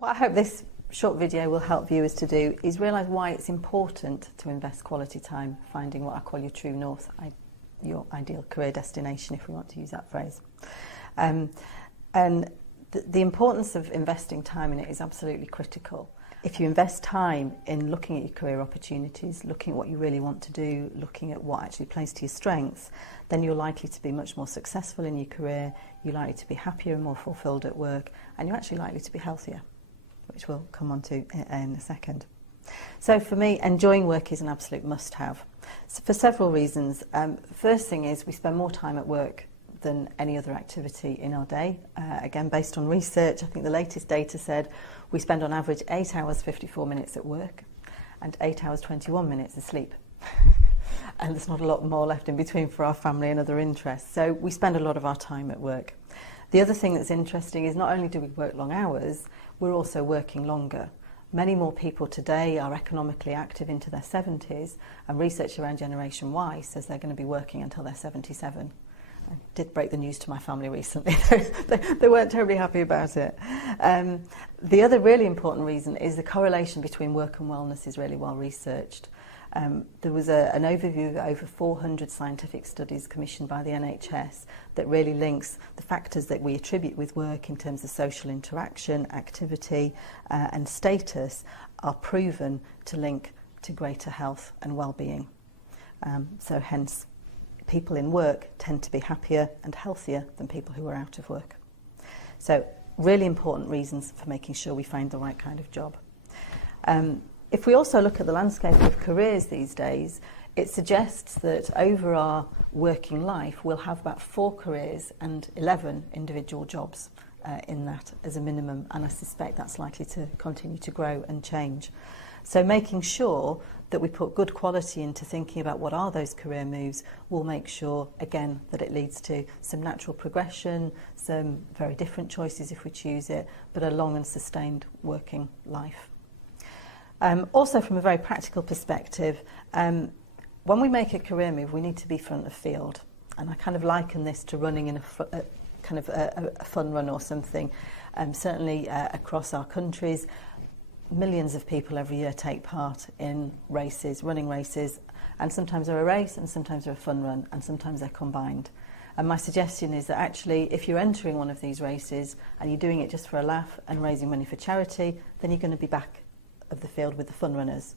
What I hope this short video will help viewers to do is realise why it's important to invest quality time finding what I call your true north, your ideal career destination, if we want to use that phrase. And the importance of investing time in it is absolutely critical. If you invest time in looking at your career opportunities, looking at what you really want to do, looking at what actually plays to your strengths, then you're likely to be much more successful in your career, you're likely to be happier and more fulfilled at work, and you're actually likely to be healthier, which we'll come on to in a second. So for me, enjoying work is an absolute must-have. So for several reasons. First thing is we spend more time at work than any other activity in our day. Again, based on research, I think the latest data said we spend on average 8 hours 54 minutes at work and 8 hours 21 minutes asleep. And there's not a lot more left in between for our family and other interests. So we spend a lot of our time at work. The other thing that's interesting is not only do we work long hours, we're also working longer. Many more people today are economically active into their 70s, and research around Generation Y says they're going to be working until they're 77. I did break the news to my family recently. They weren't terribly happy about it. The other really important reason is the correlation between work and wellness is really well researched. There was an overview of over 400 scientific studies commissioned by the NHS that really links the factors that we attribute with work in terms of social interaction, activity and status are proven to link to greater health and well-being. So hence, people in work tend to be happier and healthier than people who are out of work. So really important reasons for making sure we find the right kind of job. If we also look at the landscape of careers these days, it suggests that over our working life we'll have about 4 careers and 11 individual jobs in that as a minimum, and I suspect that's likely to continue to grow and change. So making sure that we put good quality into thinking about what are those career moves will make sure, again, that it leads to some natural progression, some very different choices if we choose it, but a long and sustained working life. Also, from a very practical perspective, when we make a career move, we need to be front of field. And I kind of liken this to running in a fun run or something. Certainly across our countries, millions of people every year take part in races, running races, and sometimes they're a race and sometimes they're a fun run and sometimes they're combined. And my suggestion is that actually if you're entering one of these races and you're doing it just for a laugh and raising money for charity, then you're going to be back of the field with the fun runners.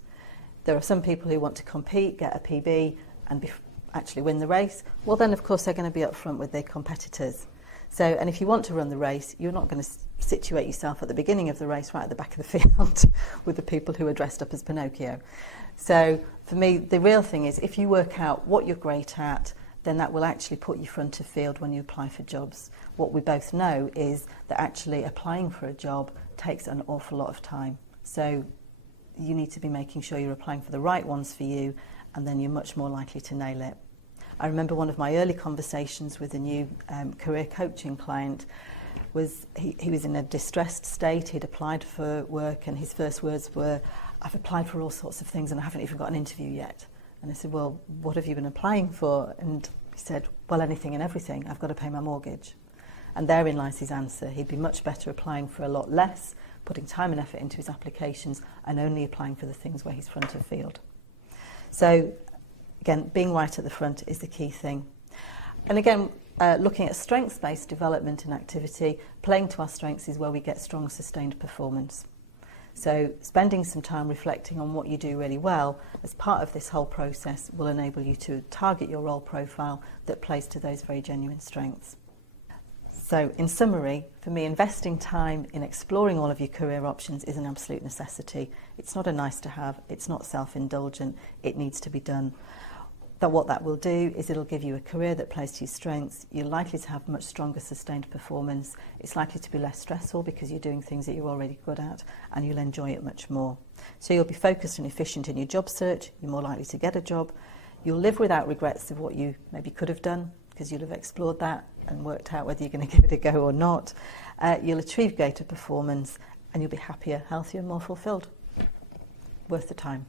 There are some people who want to compete, get a PB and actually win the race. Well then of course they're going to be up front with their competitors. So, and if you want to run the race, you're not going to situate yourself at the beginning of the race right at the back of the field with the people who are dressed up as Pinocchio. So for me, the real thing is if you work out what you're great at, then that will actually put you front of field when you apply for jobs. What we both know is that actually applying for a job takes an awful lot of time. So you need to be making sure you're applying for the right ones for you, and then you're much more likely to nail it. I remember one of my early conversations with a new career coaching client was he was in a distressed state. He'd applied for work and his first words were, "I've applied for all sorts of things and I haven't even got an interview yet." And I said, "Well, what have you been applying for?" And he said, "Well, anything and everything. I've got to pay my mortgage." And therein lies his answer. He'd be much better applying for a lot less, putting time and effort into his applications and only applying for the things where he's front of field. So again, being right at the front is the key thing. And again, looking at strengths-based development and activity, playing to our strengths is where we get strong, sustained performance. So spending some time reflecting on what you do really well as part of this whole process will enable you to target your role profile that plays to those very genuine strengths. So in summary, for me, investing time in exploring all of your career options is an absolute necessity. It's not a nice to have, it's not self-indulgent, it needs to be done. But what that will do is it'll give you a career that plays to your strengths. You're likely to have much stronger sustained performance. It's likely to be less stressful because you're doing things that you're already good at, and you'll enjoy it much more. So you'll be focused and efficient in your job search. You're more likely to get a job. You'll live without regrets of what you maybe could have done because you'll have explored that and worked out whether you're going to give it a go or not. You'll achieve greater performance and you'll be happier, healthier, more fulfilled. Worth the time.